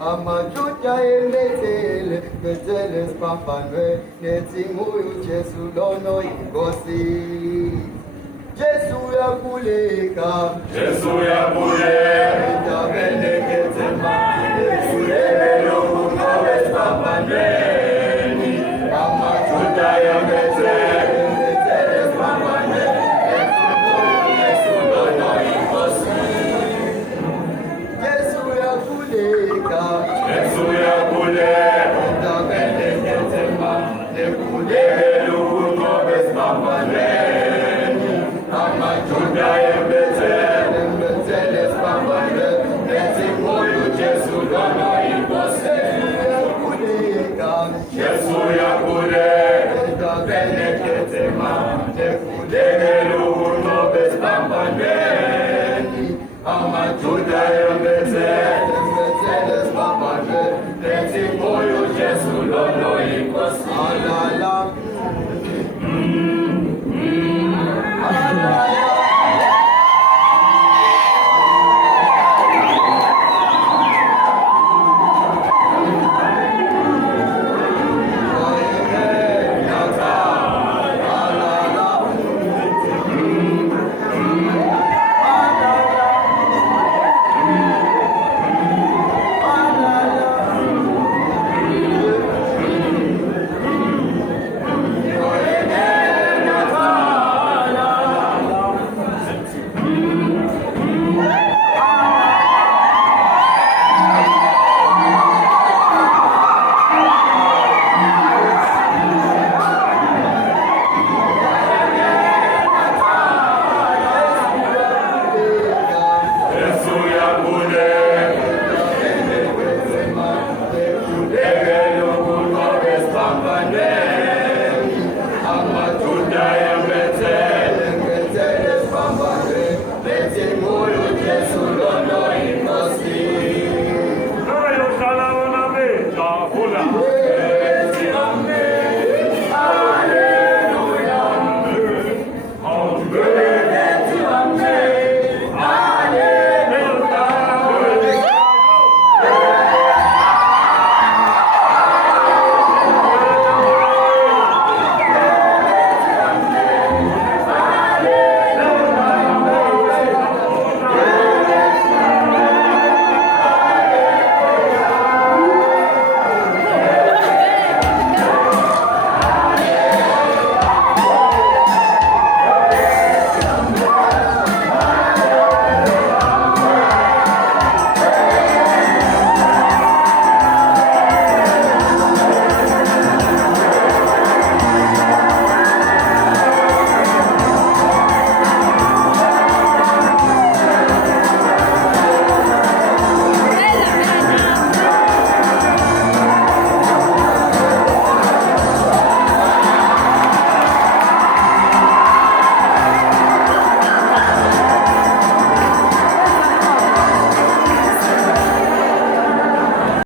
Amajuta emetele, metele spampanwe, netimuyu Jesu lono ingosi. Jesu ya kuleka, Jesu ya kuleka, beneketema, kuleke luno spampanwe, amajuta emetele, metele spampanwe, netimuyu Jesu lono ingosi. Jesu ya kuleka, Jesu ya kuleka, beneketema, kuleke luno spampanwe, amajuta emetele, metele spampanwe, netimuyu Jesu lono ingosi. Jesu ya kuleka, beneketema, kuleke luno spampanwe, amajuta emetele, metele spampanwe, netimuyu Jesu lono ingosi. ala